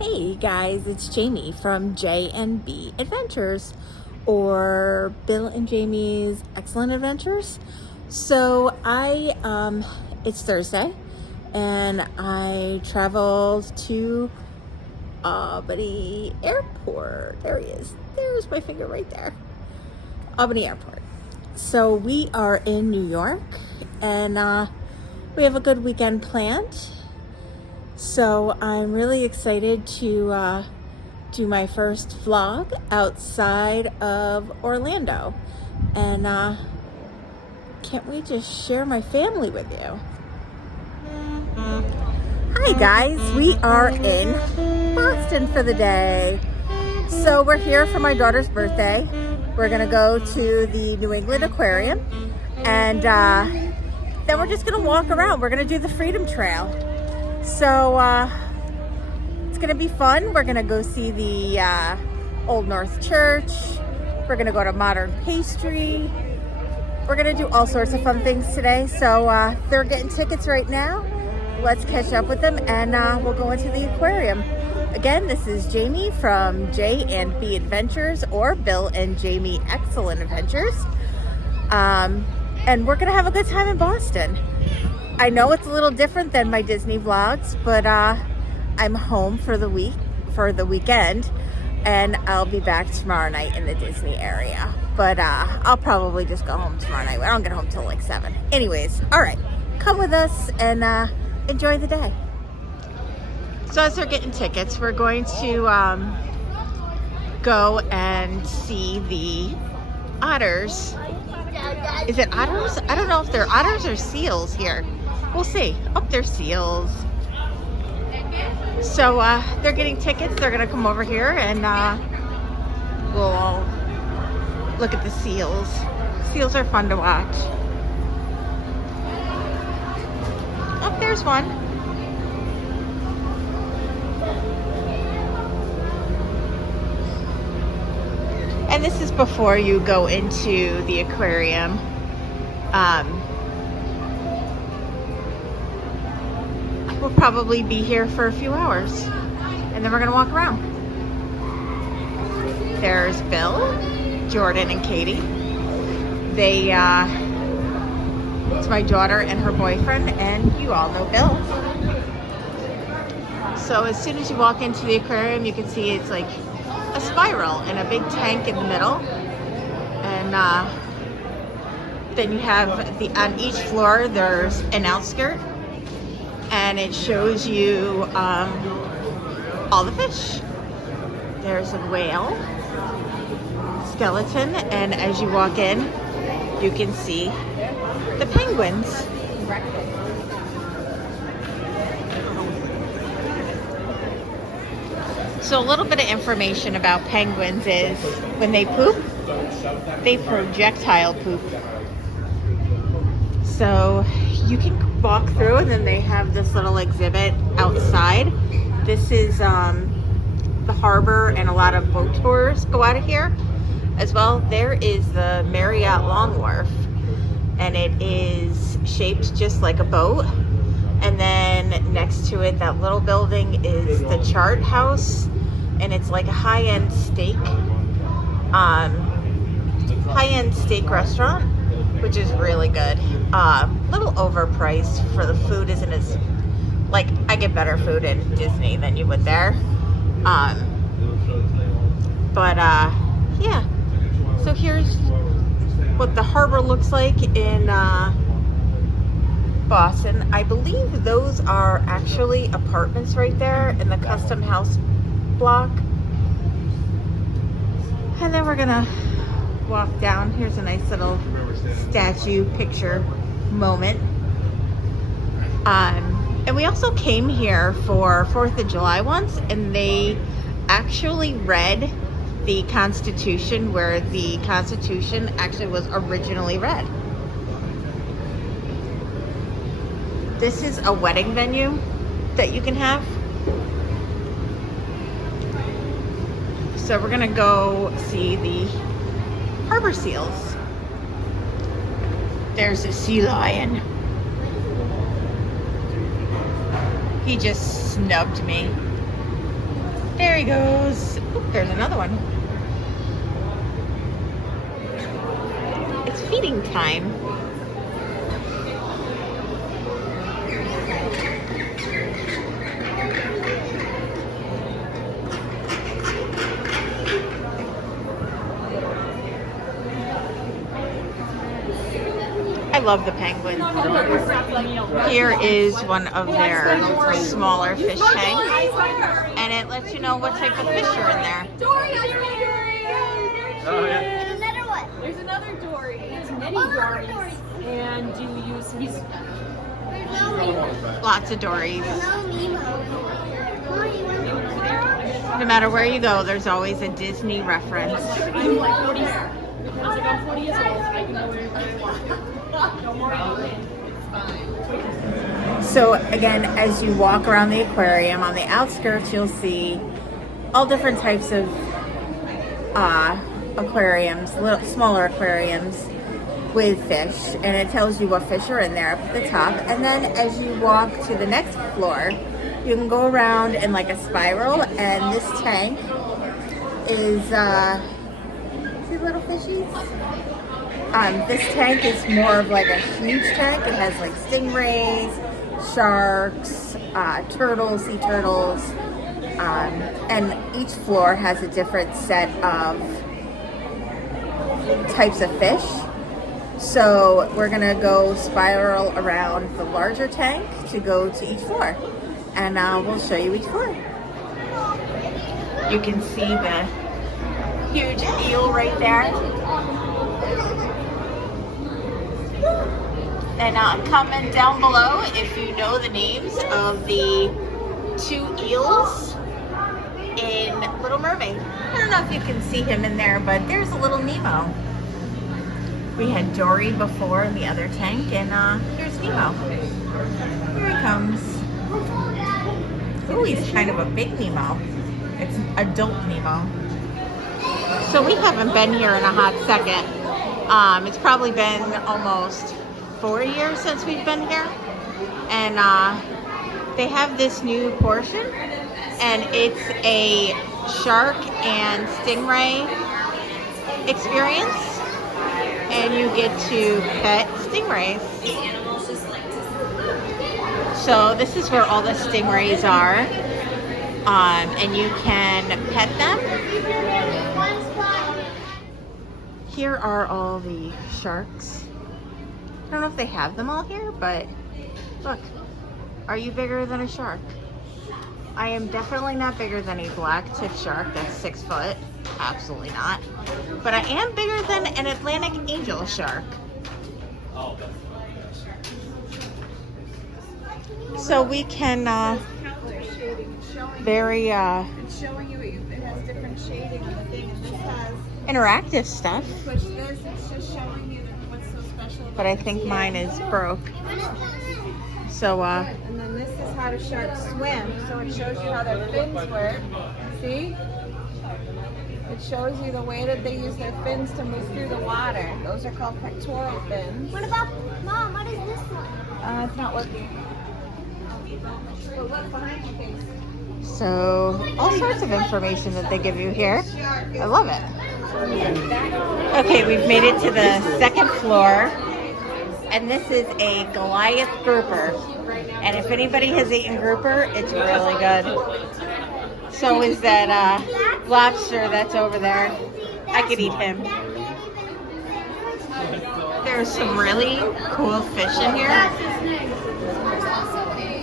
Hey guys, it's Jamie from J&B Adventures, or Bill and Jamie's Excellent Adventures. It's Thursday and I traveled to Albany Airport. There he is. There's my finger right there. Albany Airport. So we are in New York and we have a good weekend planned. So I'm really excited to do my first vlog outside of Orlando. And can't wait to share my family with you. Hi guys, we are in Boston for the day. So we're here for my daughter's birthday. We're gonna go to the New England Aquarium and then we're just gonna walk around. We're gonna do the Freedom Trail. So it's gonna be fun. We're gonna go see the Old North Church. We're gonna go to Modern Pastry. We're gonna do all sorts of fun things today. So they're getting tickets right now. Let's catch up with them and we'll go into the aquarium. Again, this is Jamie from J&B Adventures, or Bill and Jamie Excellent Adventures. And we're gonna have a good time in Boston. I know it's a little different than my Disney vlogs, but I'm home for the weekend, and I'll be back tomorrow night in the Disney area. But I'll probably just go home tomorrow night. I don't get home till like 7. Anyways, all right, come with us and enjoy the day. So as they're getting tickets, we're going to go and see the otters. Is it otters? I don't know if they're otters or seals here. We'll see. Oh, they're seals. So they're getting tickets. They're gonna come over here and we'll all look at the seals. Seals are fun to watch. Oh, there's one. And this is before you go into the aquarium. We'll probably be here for a few hours and then we're gonna walk around. There's Bill, Jordan, and Caity. It's my daughter and her boyfriend, and you all know Bill. So as soon as you walk into the aquarium, you can see it's like a spiral and a big tank in the middle. And then you have on each floor there's an outskirt, and it shows you all the fish. There's a whale, skeleton, and as you walk in, you can see the penguins. So a little bit of information about penguins is when they poop, they projectile poop. So you can walk through, and then they have this little exhibit outside. This is the harbor, and a lot of boat tours go out of here as well. There is the Marriott Long Wharf, and it is shaped just like a boat. And then next to it, that little building is the Chart House, and it's like a high-end steak restaurant, which is really good. Little overpriced for the food. Isn't as, like, I get better food in Disney than you would there. Yeah. So here's what the harbor looks like in Boston. I believe those are actually apartments right there in the Custom House block. And then we're gonna walk down. Here's a nice little statue picture moment. And we also came here for 4th of July once, and they actually read the Constitution where the Constitution actually was originally read. This is a wedding venue that you can have. So we're gonna go see the harbor seals. There's a sea lion. He just snubbed me. There he goes. Oop, there's another one. It's feeding time. I love the penguins. Here is one of their smaller fish tanks, and it lets you know what type of fish are in there. Oh, yeah. There's another one. There's another Dory. It's many Dories. And you use There's no Nemo. Lots of dories. No Nemo. No matter where you go, there's always a Disney reference. I'm like 40. Once I'm 40 years old, I can go wherever I want. Don't worry. It's fine. So again, as you walk around the aquarium, on the outskirts, you'll see all different types of aquariums, little smaller aquariums with fish, and it tells you what fish are in there up at the top. And then as you walk to the next floor, you can go around in like a spiral, and this tank is see little fishies? This tank is more of like a huge tank. It has like stingrays, sharks, turtles, sea turtles, and each floor has a different set of types of fish. So we're gonna go spiral around the larger tank to go to each floor, and we'll show you each floor. You can see the huge eel right there. And comment down below if you know the names of the 2 eels in Little Mermaid. I don't know if you can see him in there, but there's a little Nemo. We had Dory before in the other tank, and here's Nemo. Here he comes. Oh, he's kind of a big Nemo. It's adult Nemo. So we haven't been here in a hot second. It's probably been almost 4 years since we've been here, and they have this new portion, and it's a shark and stingray experience, and you get to pet stingrays. So this is where all the stingrays are, and you can pet them. Here are all the sharks. I don't know if they have them all here, but look, are you bigger than a shark? I am definitely not bigger than a black tip shark that's 6 foot. Absolutely not. But I am bigger than an Atlantic angel shark. So we can very It's showing you, it has different shading on the thing, and this has, interactive stuff. push this, it's just showing you what's so special about But I think mine is broke. So And then this is how the sharks swim, so it shows you how their fins work. See? It shows you the way that they use their fins to move through the water. Those are called pectoral fins. What about, Mom, what is this one? It's not working. But look behind you, face. So all sorts of information that they give you here. I love it. Okay, we've made it to the second floor, and this is a Goliath grouper. And if anybody has eaten grouper, it's really good. So is that lobster that's over there. I could eat him. There's some really cool fish in here.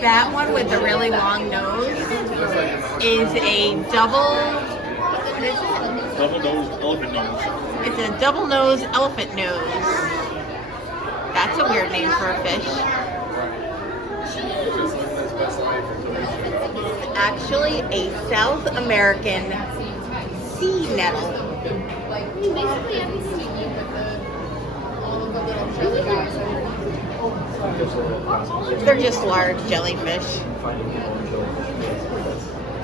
That one with the really long nose is a double, what is it? Double-nosed elephant nose. It's a double-nosed elephant nose. That's a weird name for a fish. It's actually a South American sea nettle. Basically every seaweed with all of the little jelly guys. They're just large jellyfish.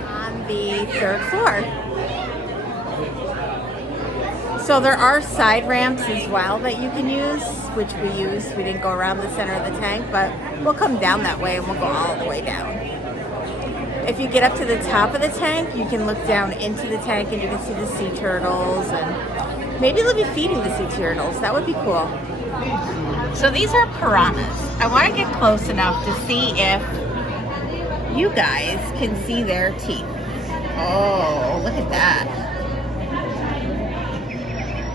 On the third floor. So there are side ramps as well that you can use, which we used. We didn't go around the center of the tank, but we'll come down that way and we'll go all the way down. if you get up to the top of the tank, you can look down into the tank and you can see the sea turtles, and maybe they'll be feeding the sea turtles. That would be cool. So these are piranhas. I want to get close enough to see if you guys can see their teeth. Oh, look at that.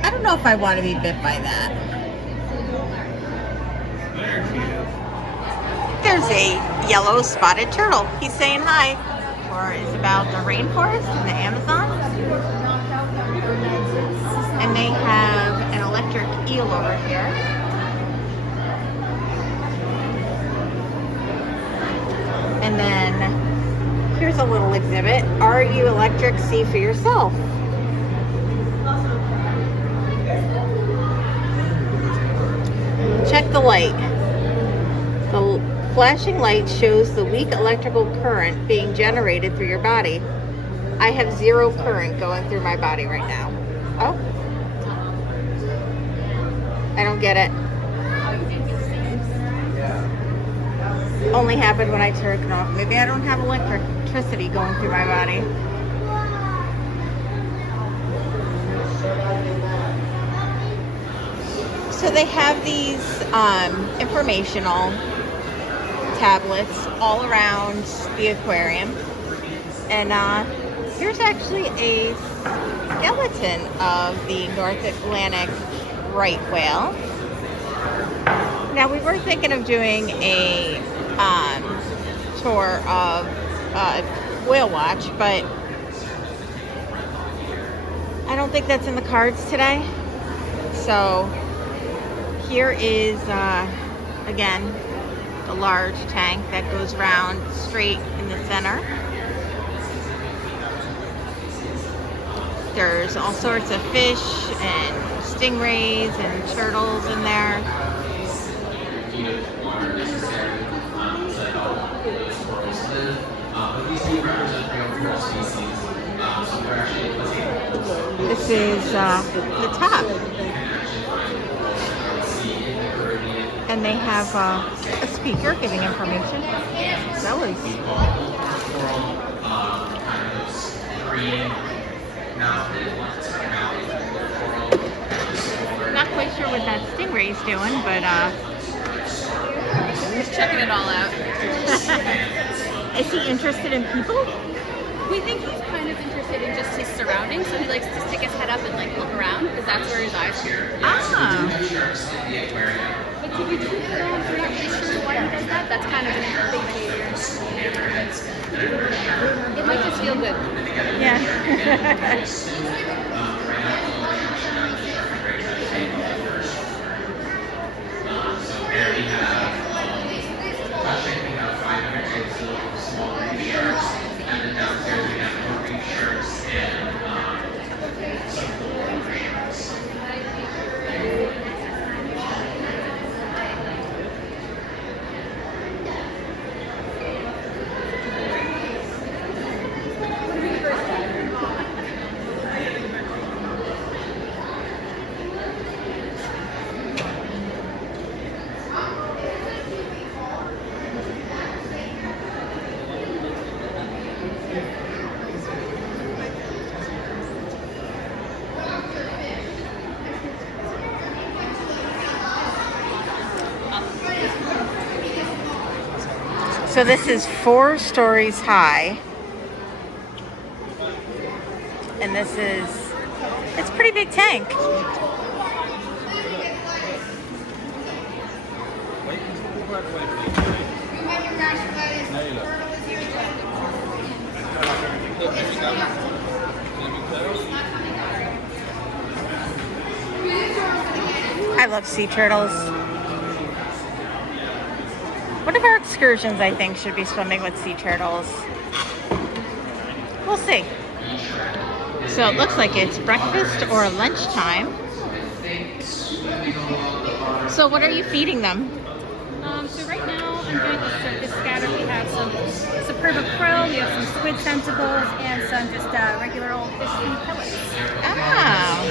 I don't know if I want to be bit by that. There's a yellow spotted turtle. He's saying hi. Or it's about the rainforest in the Amazon. And they have an electric eel over here. And then here's a little exhibit. Are you electric? See for yourself. Check the light. The flashing light shows the weak electrical current being generated through your body. I have 0 current going through my body right now. Oh. I don't get it. Only happened when I turned it off. Maybe I don't have electricity going through my body. So they have these informational tablets all around the aquarium. And here's actually a skeleton of the North Atlantic right whale. Now we were thinking of doing a tour of whale watch, but I don't think that's in the cards today. So here is again the large tank that goes round straight in the center. There's all sorts of fish and stingrays and turtles in there. This is the top. And they have a speaker giving information. Bellies. Not quite sure what that stingray's doing, but Just checking it all out. is he interested in people? We think he's kind of interested in just his surroundings, so he likes to stick his head up and like look around because that's where his eyes are. Ah. But to be truthful, if you're not really sure why he does that, that's kind of an interesting behavior. It might just feel good. Yeah. So this is 4 stories high. And this is, it's a pretty big tank. I love sea turtles. One of our excursions, I think, should be swimming with sea turtles. We'll see. So it looks like it's breakfast or lunchtime. So what are you feeding them? So right now I'm doing the surface scatter. We have some superba krill, we have some squid tentacles, and some just regular old fish food pellets. Ah.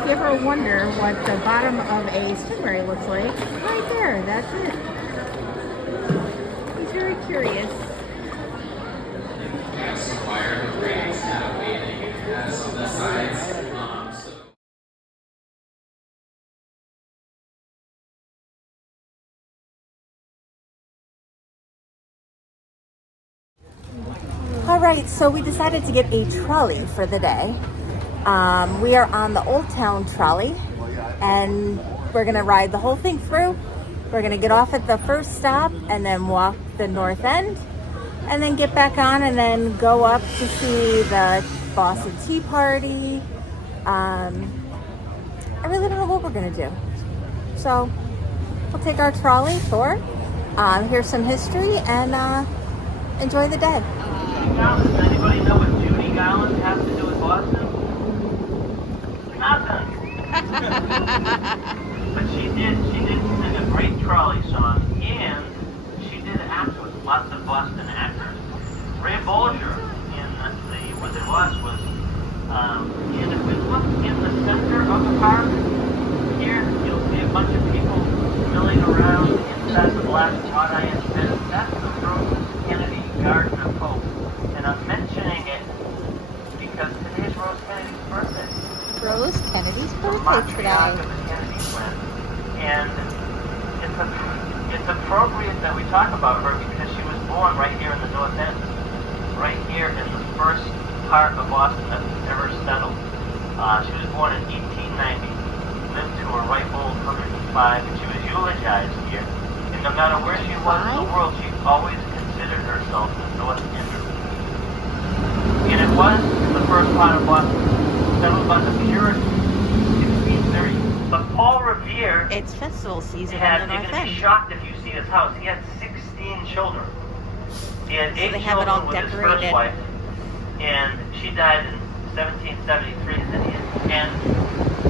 if you ever wonder what the bottom of a stingray looks like, right there, that's it. He's very curious. All right, so we decided to get a trolley for the day. We are on the Old Town trolley, and we're gonna ride the whole thing through. We're gonna get off at the first stop and then walk the north end, and then get back on and then go up to see the Boston Tea Party. I really don't know what we're gonna do. So we'll take our trolley tour, hear some history, and enjoy the day. Does anybody know what Judy Garland has to do with Boston? Nothing. But she did sing a great trolley song, and she did act with lots of Boston actors. Ray Bolger in the Wizard of Oz was, and if we look in the center of the park, here you'll see a bunch of people milling around inside the black hot iron pit. That's the Rose Kennedy Garden of Hope. And I'm mentioning it because today's Rose Kennedy's birthday. Rose Kennedy's The birthday today. matriarch of the Kennedy clan. And it's appropriate that we talk about her because she was born right here in the North End. Right here in the first part of Boston that was ever settled. She was born in 1890, lived to a ripe old 105, and she was eulogized here. And no matter where she was in the world, she always considered herself a North Ender. And it was the first part of Boston settled by the Puritans in 1630. But Paul Revere It's festival season had, in the you're North going to be End. shocked if you see his house. He had 16 children. He had So 8 they have it all children with his decorated. first wife, and she died in 1773. And then he and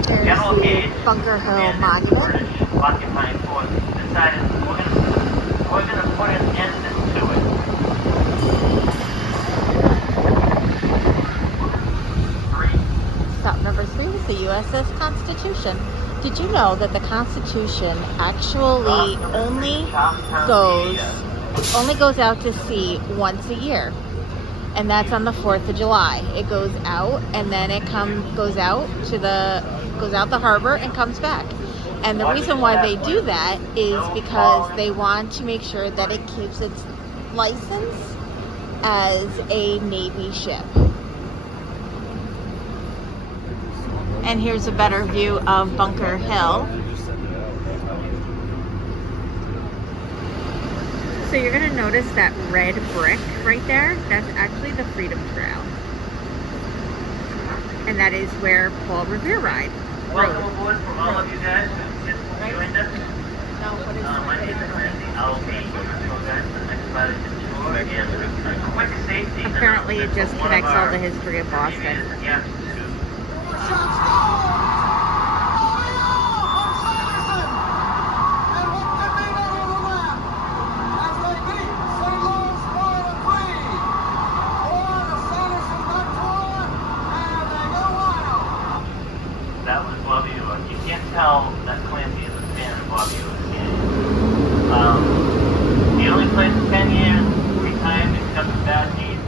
There's General the Gage, Bunker Hill and the Monument. British occupying force decided we're gonna put an end to it. Stop number 3 was the USS Constitution. Did you know that the Constitution actually only goes out to sea once a year? And that's on the 4th of July. It goes out, and then it goes out the harbor and comes back. And the reason why they do that is because they want to make sure that it keeps its license as a Navy ship. And here's a better view of Bunker Hill. So you're going to notice that red brick right there. That's actually the Freedom Trail. And that is where Paul Revere rode. Welcome aboard for all of you guys who just joined us. My name is Randy. I'll be your tour guide for the next part of the tour. And a quick safety Apparently it just announcement from one connects all the history of Boston. previous guests who That was Bobby Ewing. You can't tell that Clancy is a fan of Bobby Ewing. He only played for 10 years, retired because of bad knees.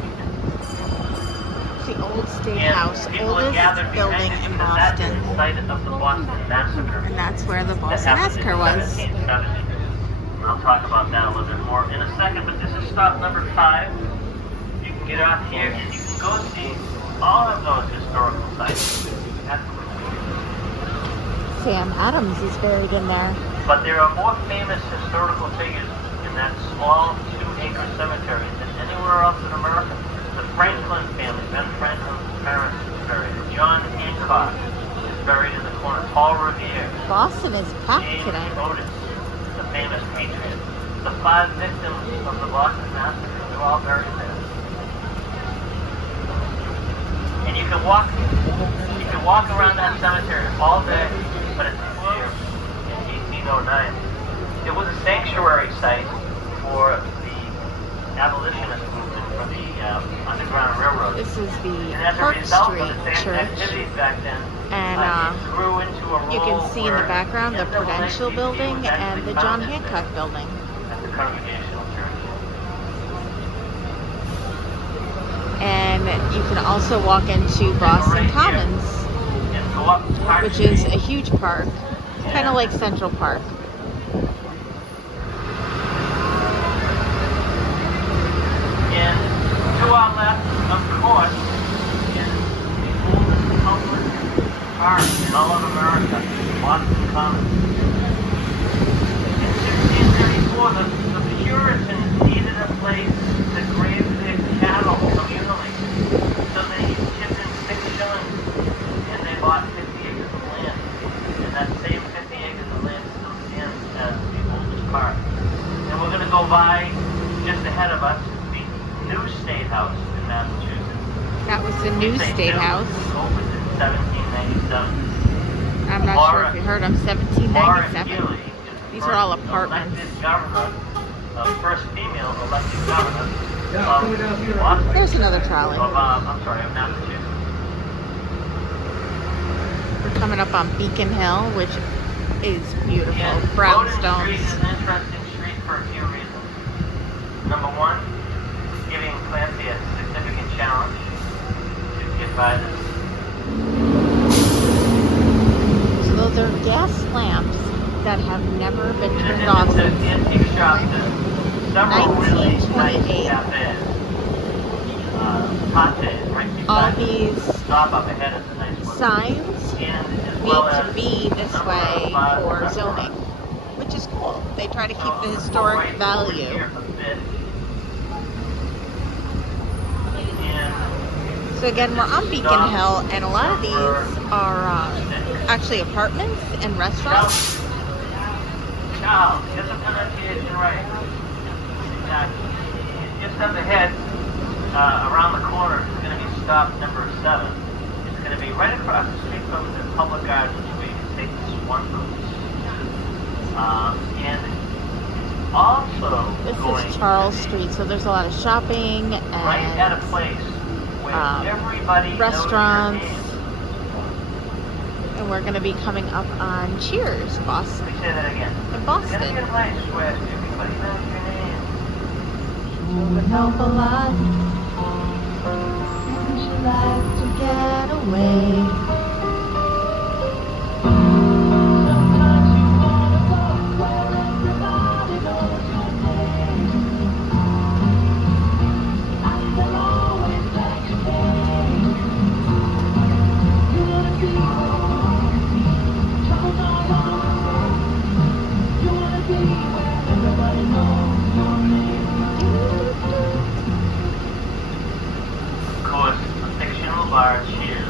The old State House, People had oldest gathered building behind it in because that's Boston. the site of the Boston Massacre. And that's where the That Boston happened Massacre in was. 1770. And I'll talk about that a little bit more in a second, but this is stop number 5. You can get out here and you can go see all of those historical sites. Sam Adams is buried in there. But there are more famous historical figures in that small 2-acre cemetery than anywhere else in America. The Franklin family, Ben Franklin's parents is buried. John Hancock is buried in the corner. Paul Revere. Boston is packed James today. Otis, the famous patriot. The 5 victims of the Boston Massacre, they're all buried there. And you can walk around that cemetery all day, but it's clear in 1809. It was a sanctuary site for the abolitionist movement for the Underground Railroad. This is the And as a Park result Street of the same Church. activities back then, And it grew a role You can see in the where background the NAACP Prudential building was and actually the John founded Hancock there building. at the Congregational Church. And you can also walk into Boston Commons, And go up Park which is a Street, huge park, kind of like Central Park. and to our left, of course, is the oldest public park in all of America, Boston Commons. In 1634, the Puritans needed a place to graze their cattle communally, so they chipped in 6 shillings, and they bought 50 acres of land. And that same 50 acres of land still stands as the oldest park. And we're going to go by, just ahead of us, the new State House in Massachusetts. That was the new State House. Opened in 1797. I'm not sure if you heard of 1797. These are all apartments. First female elected governor of Boston. There's another trolley. Of Massachusetts. We're coming up on Beacon Hill, which is beautiful. And Brownstones. Street is an interesting street for a few reasons. Number one, giving Clancy a significant challenge to get by this. So those are gas lamps that have never been In turned off addition to since antique shops, there's several really nice 1928. cafes. Pates, right all beside these stop up ahead is a nice one. signs And as need well to as be this number way of, for restaurants. zoning, which is cool. They try to keep So, the we'll historic right over value. here a bit. And So again, we're on Beacon Hill, and a lot of these are actually apartments and restaurants. Charles, get the pronunciation right. Exactly. Just up ahead, around the corner, is going to be stop number 7. It's going to be right across the street from the Public Gardens, where you can take the Swan Goats. And also This going is Charles Street, so there's a lot of shopping right at a and place where everybody restaurants. knows your name. And we're going to be coming up on Cheers, Boston, Let me say that again. in It's going to Boston. be a place where everybody knows your name. Would help a lot. Would you like to get away? Of course, the fictional bar Cheers.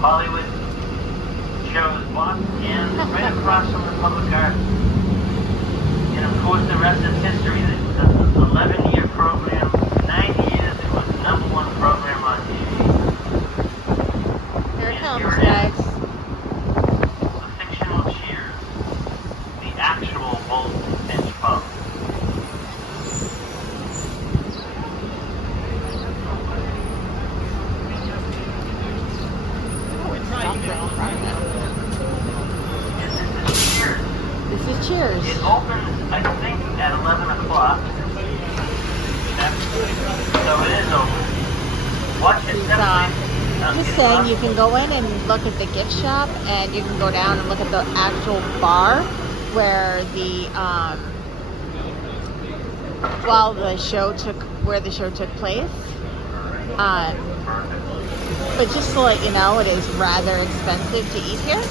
Hollywood shows Boston and right across from the Public Gardens. And of course, the rest is history. The 11-year program, 9 years, it was the #1 program on TV. Here it And comes, here it guys. is. The fictional Cheers. The actual Bolton Finch pub. And this is Cheers. This is Cheers. It opens, I think, at 11 o'clock. So it is open. Watch it He's, definitely. just saying, you can go in and look at the gift shop, and you can go down and look at the actual bar where the where the show took place. But just to let you know, it is rather expensive to eat here,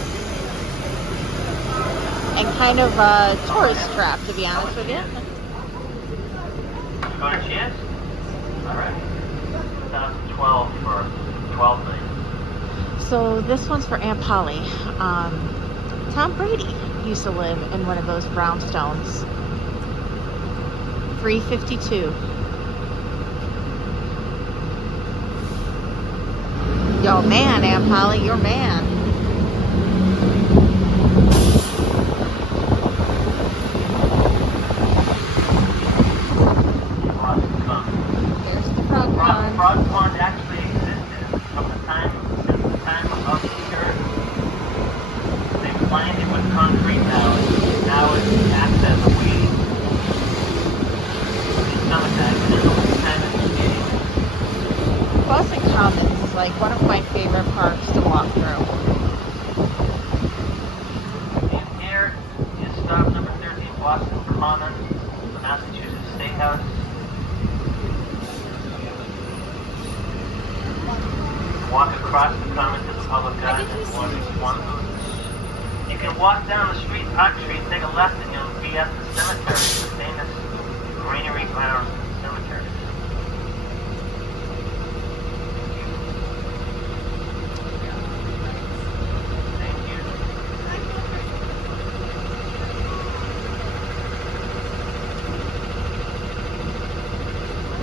and kind of a tourist trap, to be honest with you. Go to Cheers? Alright. 2012 for 12 days. So this one's for Aunt Polly. Tom Brady used to live in one of those brownstones. 352. Yo, man, Aunt Polly, your man. There's the frog pond. Frog Pond actually existed from the time of the church. concrete now. Now it acts as a waiting in summertime, and in the wintertime it's skating. Boston Commons is like one of my favorite parks to walk through. And here is stop number 13, Boston Commons, the Massachusetts State House. Walk across the common to the public garden and one. You can walk down the street, Park Street, take a left, and you'll be at the cemetery, the famous Granary Ground Cemetery. Thank you.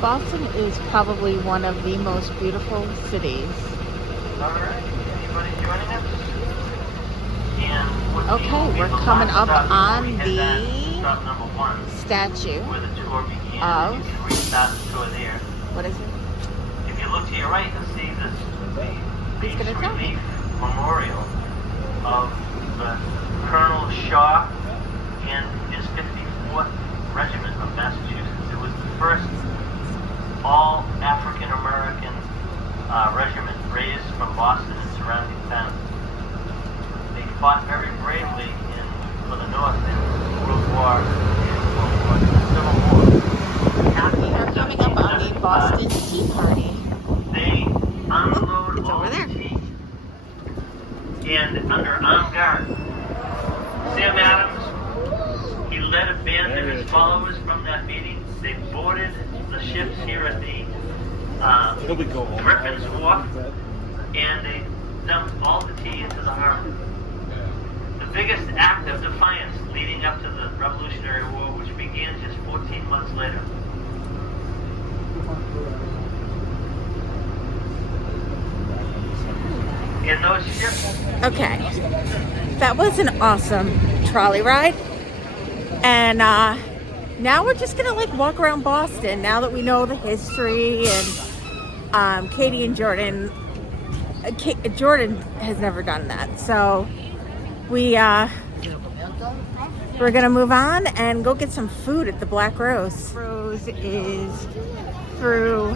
Boston is probably one of the most beautiful cities. All right. Anybody joining us? And what Okay, will be we're the coming last up stop before on we head the back to stop number 1, Statue where the tour began. of- You can restart the tour there. what is it? If you look to your right, you'll see this Who's gonna base tell me? relief memorial of the Colonel Shaw and his 54th Regiment of Massachusetts. It was the first all African American regiment raised from Boston and surrounding towns. They fought very bravely for the North in World War and World War II, Civil War. We're coming up on the Boston Tea Party. They unload It's all over there. the tea and under armed guard. Sam Adams, he led a band of his followers from that meeting. They boarded the ships here at the Griffin's Wharf, and they dumped all the tea into the harbor. The biggest act of defiance leading up to the Revolutionary War, which began just 14 months later. In those ships, Okay, that was an awesome trolley ride. And now we're just gonna like walk around Boston now that we know the history. And Katie and Jordan, Jordan has never done that, so we're gonna move on and go get some food at the Black Rose. Rose is through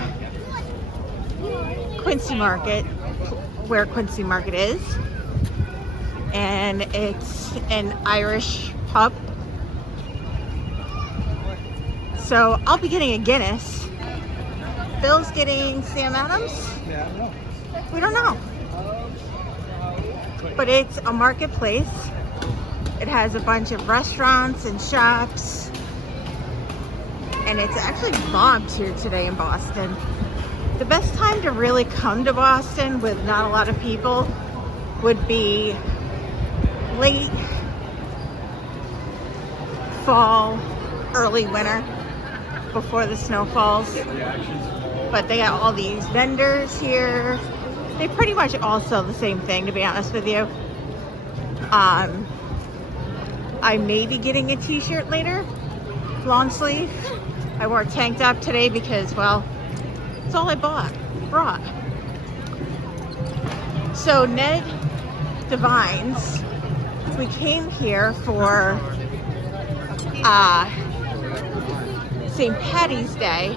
Quincy Market, where Quincy Market is, and it's an Irish pub. So I'll be getting a Guinness. Bill's getting Sam Adams. We don't know, but it's a marketplace. It has a bunch of restaurants and shops, and it's actually mobbed here today in Boston. The best time to really come to Boston with not a lot of people would be late fall, early winter, before the snow falls. But they got all these vendors here. They pretty much all sell the same thing, to be honest with you. I may be getting a t-shirt later, long sleeve. I wore a tank top today because, well, it's all I brought. So Ned Devine's, we came here for St. Patty's Day,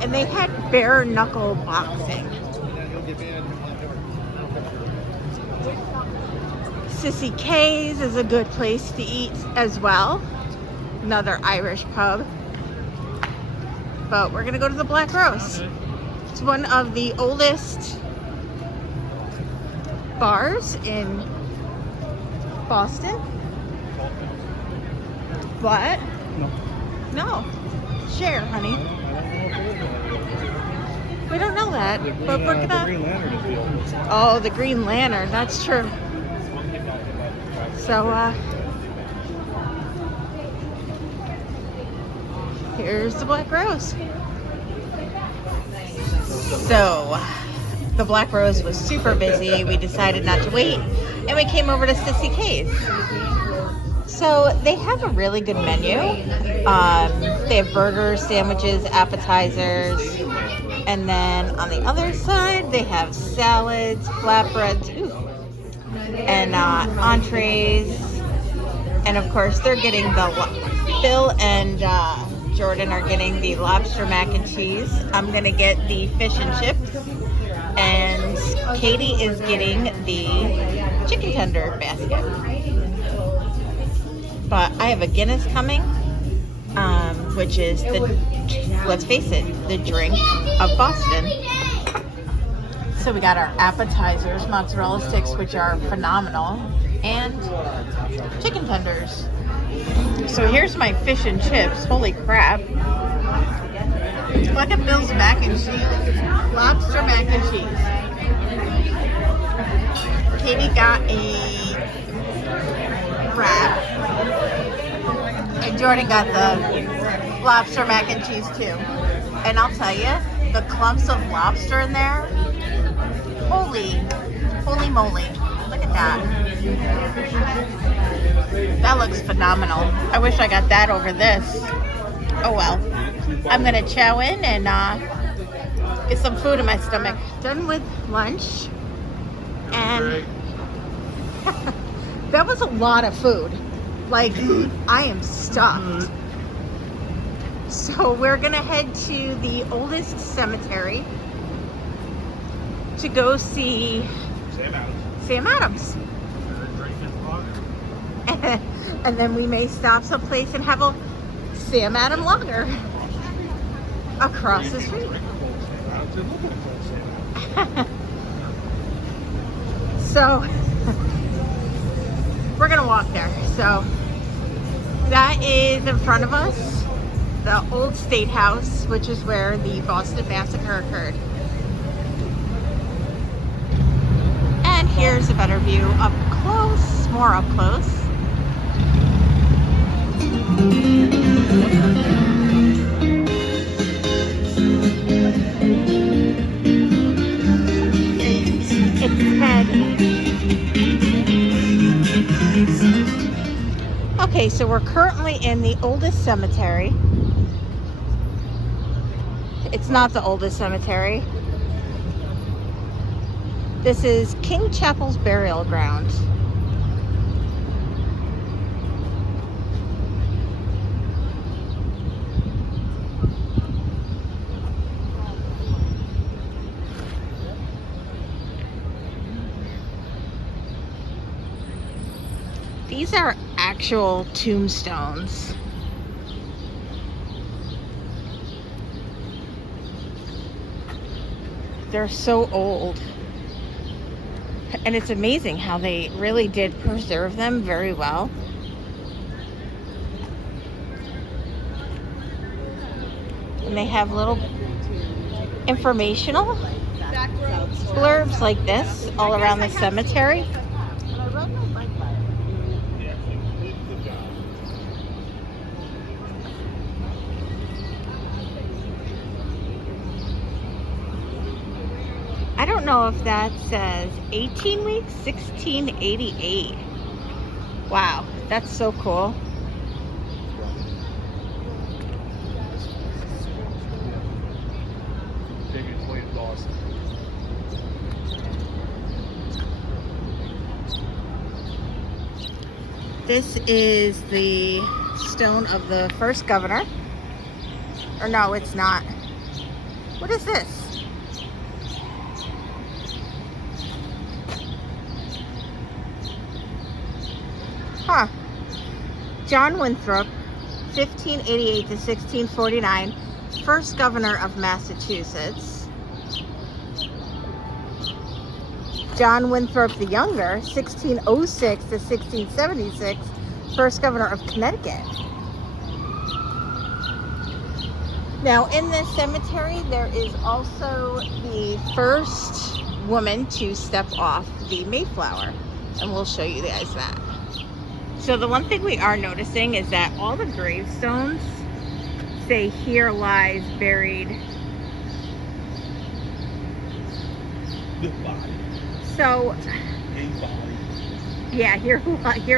and they had bare knuckle boxing. Sissy K's is a good place to eat as well. Another Irish pub. But we're gonna go to the Black Rose. It's one of the oldest bars in Boston. What? No. Share, honey. We don't know that, but we're gonna. Oh, the Green Lantern. That's true. So, here's the Black Rose. So, the Black Rose was super busy. We decided not to wait, and we came over to Sissy K's. So, they have a really good menu. They have burgers, sandwiches, appetizers, and then on the other side, they have salads, flatbreads, and entrees. And of course, they're getting Phil and Jordan are getting the lobster mac and cheese. I'm gonna get the fish and chips. And Caity is getting the chicken tender basket. But I have a Guinness coming, which is let's face it, the drink of Boston. So we got our appetizers, mozzarella sticks, which are phenomenal, and chicken tenders. So here's my fish and chips. Holy crap. Look at Bill's mac and cheese. Lobster mac and cheese. Caity got a wrap. And Jordan got the lobster mac and cheese too. And I'll tell you, the clumps of lobster in there, holy moly. Look at that. That looks phenomenal. I wish I got that over this. Oh well. I'm gonna chow in and get some food in my stomach. Done with lunch. And that was a lot of food. Like, I am stuffed. So we're gonna head to the oldest cemetery to go see Sam Adams. And then we may stop someplace and have a Sam Adams lager across the street. So we're gonna walk there. So that is in front of us, the old State House, which is where the Boston Massacre occurred. And here's a better view up close, more up close. It's okay, so we're currently in the oldest cemetery. It's not the oldest cemetery. This is King Chapel's burial ground. These are actual tombstones. They're so old. And it's amazing how they really did preserve them very well. And they have little informational blurbs like this all around the cemetery. I don't know if that says 18 weeks, 1688. Wow, that's so cool. This is the stone of the first governor. Or no, it's not. What is this? Huh. John Winthrop, 1588 to 1649, first governor of Massachusetts. John Winthrop the Younger, 1606 to 1676, first governor of Connecticut. Now, in this cemetery, there is also the first woman to step off the Mayflower, and we'll show you guys that. So the one thing we are noticing is that all the gravestones say "Here lies buried." So, yeah, here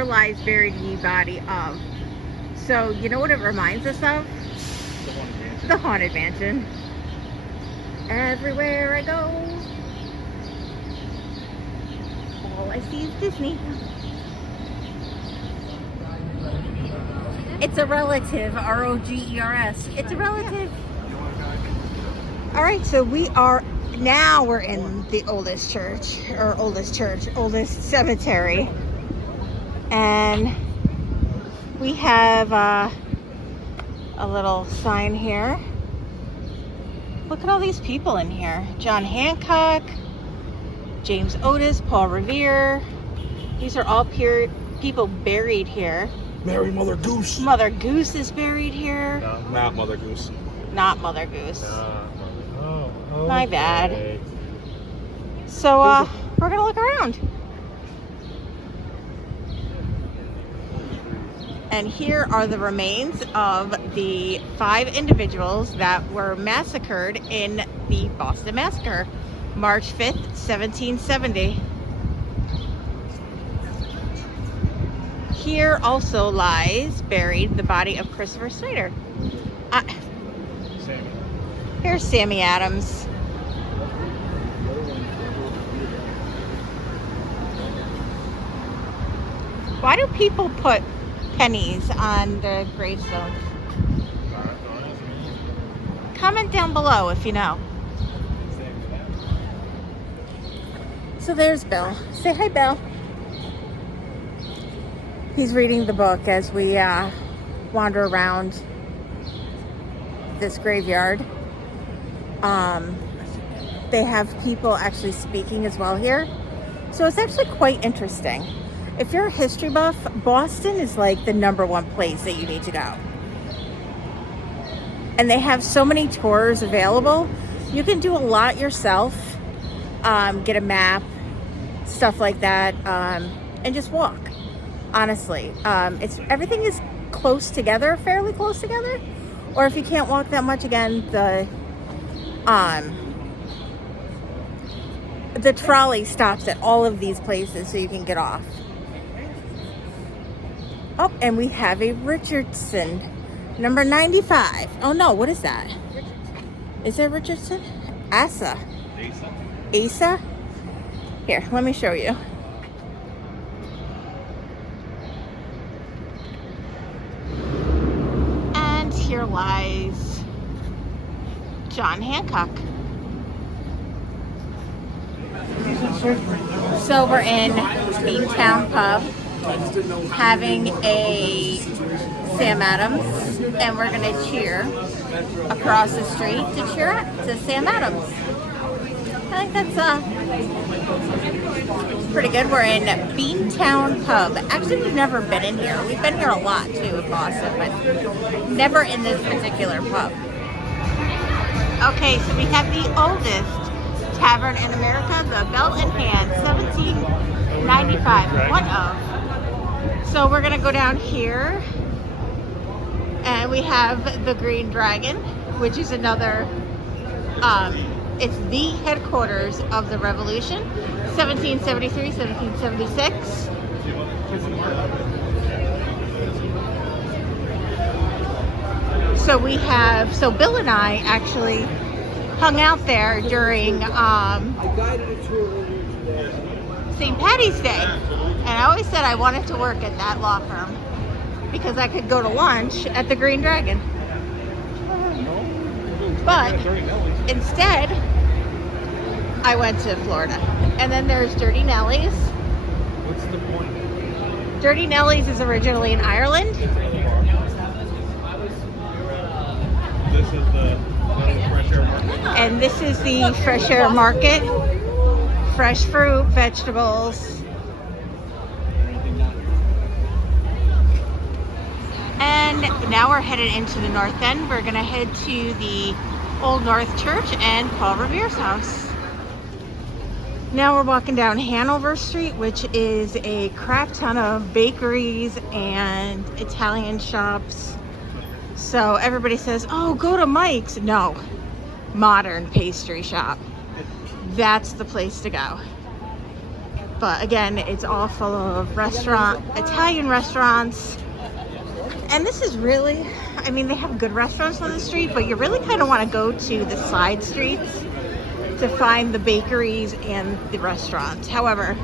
lies buried ye body of. So, you know what it reminds us of? The Haunted Mansion. Everywhere I go, all I see is Disney. It's a relative, R-O-G-E-R-S. It's a relative. All right, so we're in the oldest cemetery. And we have a little sign here. Look at all these people in here. John Hancock, James Otis, Paul Revere. These are all people buried here. Mary Mother Goose. Mother Goose is buried here. No, not Mother Goose. Not Mother Goose. Oh, My bad. So we're gonna look around. And here are the remains of the 5 individuals that were massacred in the Boston Massacre, March 5th, 1770. Here also lies buried the body of Christopher Snyder. Here's Sammy Adams. Why do people put pennies on the gravestones? Comment down below if you know. So there's Bill. Say hi, Bill. He's reading the book as we wander around this graveyard. They have people actually speaking as well here. So it's actually quite interesting. If you're a history buff, Boston is like the #1 place that you need to go. And they have so many tours available. You can do a lot yourself, get a map, stuff like that, and just walk. Honestly, everything is close together, fairly close together. Or if you can't walk that much, again, the trolley stops at all of these places so you can get off. Oh, and we have a Richardson, number 95. Oh no, what is that? Is it Richardson? Asa. Asa? Here, let me show you. And here lies John Hancock. So we're in Beantown Pub having a Sam Adams, and we're gonna cheer across the street to Sam Adams. I think that's pretty good. We're in Beantown Pub. Actually, we've never been in here. We've been here a lot too in Boston, but never in this particular pub. Okay, so we have the oldest tavern in America, the Bell in Hand, 1795. One of. So we're gonna go down here, and we have the Green Dragon, which is another. It's the headquarters of the Revolution, 1773, 1776. So Bill and I actually hung out there during St. Patty's Day. And I always said I wanted to work at that law firm because I could go to lunch at the Green Dragon. But instead, I went to Florida. And then there's Dirty Nelly's. What's the point? Dirty Nelly's is originally in Ireland. This is the fresh air market. And this is the fresh air market. Fresh fruit, vegetables. And now we're headed into the North End. We're gonna head to the Old North Church and Paul Revere's house. Now we're walking down Hanover Street, which is a crap ton of bakeries and Italian shops. So everybody says, oh, go to Mike's. No, Modern Pastry Shop. That's the place to go. But again, it's all full of Italian restaurants. And this is really, I mean, they have good restaurants on the street, but you really kind of want to go to the side streets to find the bakeries and the restaurants. However,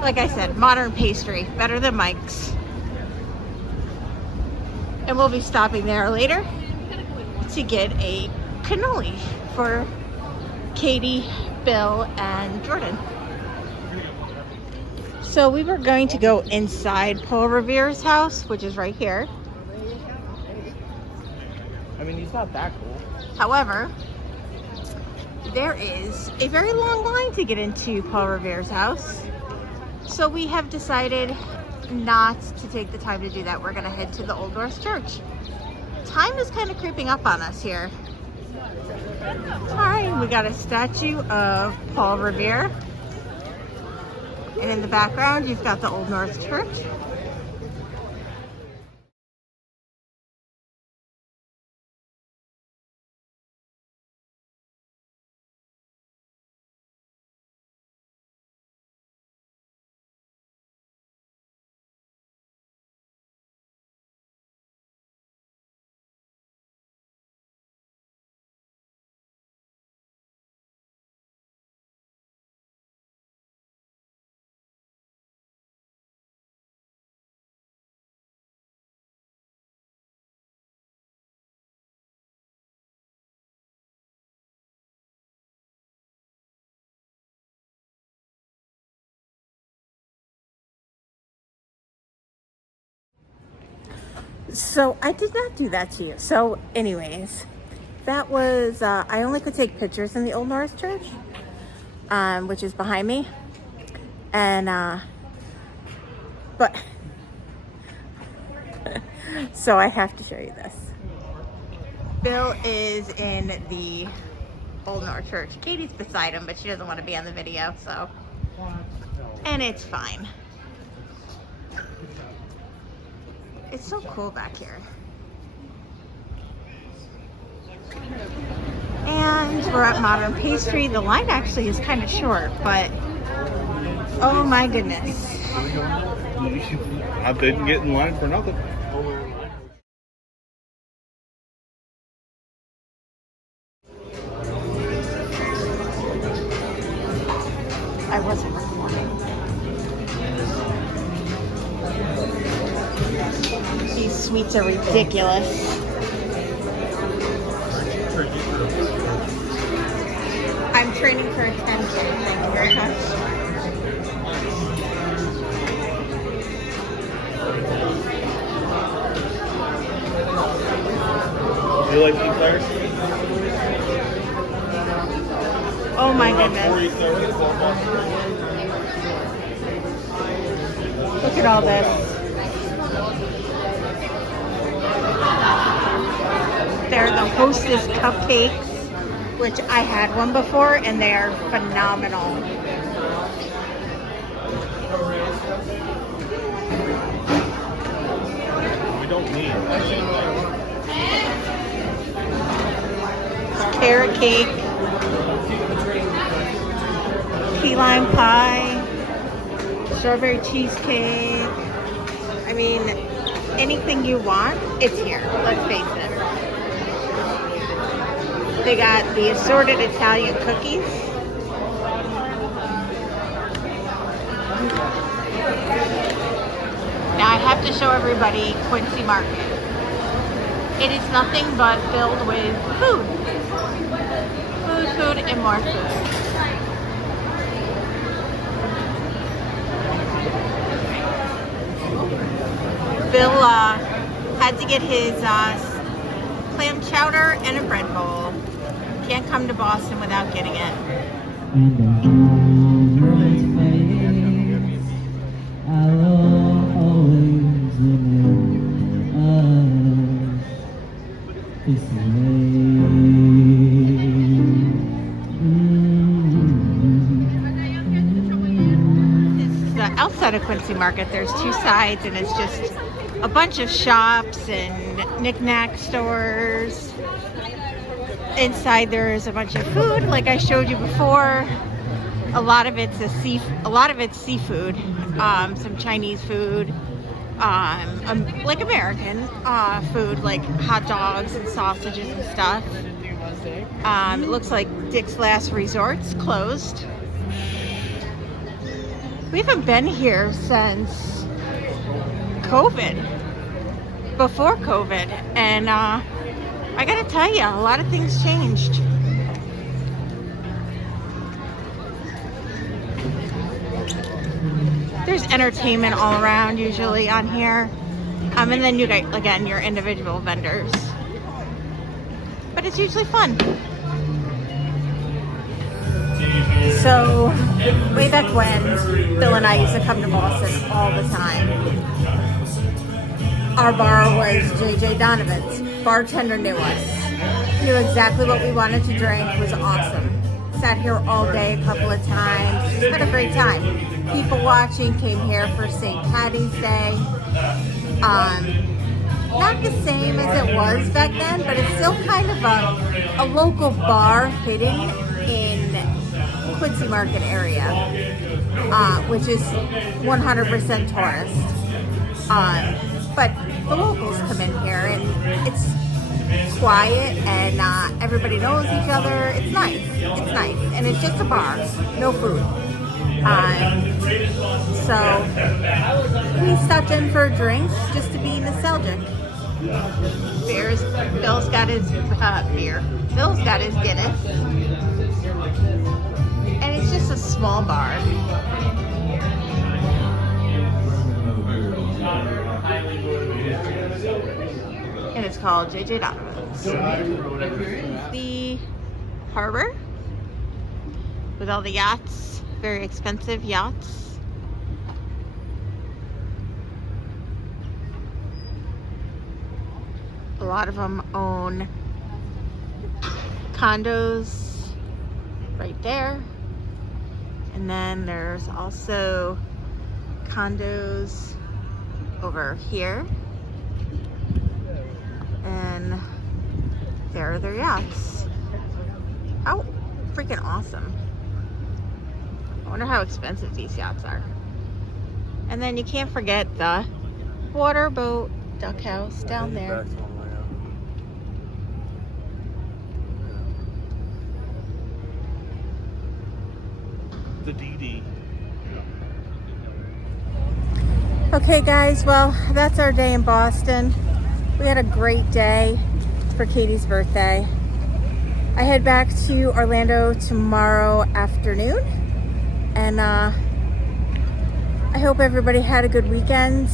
like I said, Modern Pastry, better than Mike's. And we'll be stopping there later to get a cannoli for Katie, Bill, and Jordan. So we were going to go inside Paul Revere's house, which is right here. I mean, he's not that cool. However, there is a very long line to get into Paul Revere's house. So we have decided not to take the time to do that. We're gonna head to the Old North Church. Time is kind of creeping up on us here. All right, we got a statue of Paul Revere. And in the background, you've got the Old North Church. So I did not do that to you. So anyways, that was, I only could take pictures in the Old North Church, which is behind me. And, but, so I have to show you this. Bill is in the Old North Church. Katie's beside him, but she doesn't want to be on the video, so. And it's fine. It's so cool back here. And we're at Modern Pastry. The line actually is kind of short, but oh my goodness. I didn't get in line for nothing. I wasn't recording. These sweets are ridiculous. I'm training for a 10K. Thank you very much. You like these flyers? Oh my goodness. Look at all this. They're the Hostess cupcakes, which I had one before, and they are phenomenal. We don't need Carrot cake, key lime pie, strawberry cheesecake. I mean, anything you want, it's here. Let's face it. They got the assorted Italian cookies. Now I have to show everybody Quincy Market. It is nothing but filled with food. Food, and more food. Bill had to get his clam chowder and a bread bowl. Can't come to Boston without getting it. Outside of Quincy Market, there's two sides, and it's just a bunch of shops and knick-knack stores. Inside there's a bunch of food, like I showed you before. A lot of it's seafood, some Chinese food, like American food, like hot dogs and sausages and stuff. It looks like Dick's Last Resort's closed. We haven't been here since COVID. before COVID, and I gotta tell you, a lot of things changed. There's entertainment all around usually on here, and then you get, again, your individual vendors, but it's usually fun. So, way back when, Bill and I used to come to Boston all the time. Our bar was JJ Donovan's. Bartender knew us, knew exactly what we wanted to drink, was awesome. Sat here all day a couple of times, just had a great time. People watching came here for St. Patty's Day. Not the same as it was back then, but it's still kind of a local bar hidden in Quincy Market area, which is 100% tourist. But the locals come in here and it's quiet and everybody knows each other. It's nice. It's nice. And it's just a bar, no food. So we stopped in for a drink just to be nostalgic. Bill's got his beer. Bill's got his Guinness. And it's just a small bar. And it's called JJ Donovan's. The harbor with all the yachts, very expensive yachts. A lot of them own condos right there. And then there's also condos over here. And there are their yachts. How freaking awesome. I wonder how expensive these yachts are. And then you can't forget the water boat duck house down there. The DD. Okay guys, well, that's our day in Boston. We had a great day for Caity's birthday. I head back to Orlando tomorrow afternoon, and I hope everybody had a good weekend.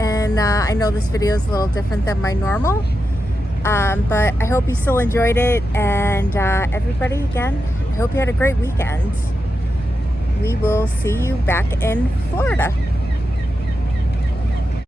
And I know this video is a little different than my normal, but I hope you still enjoyed it. And everybody, again, I hope you had a great weekend. We will see you back in Florida.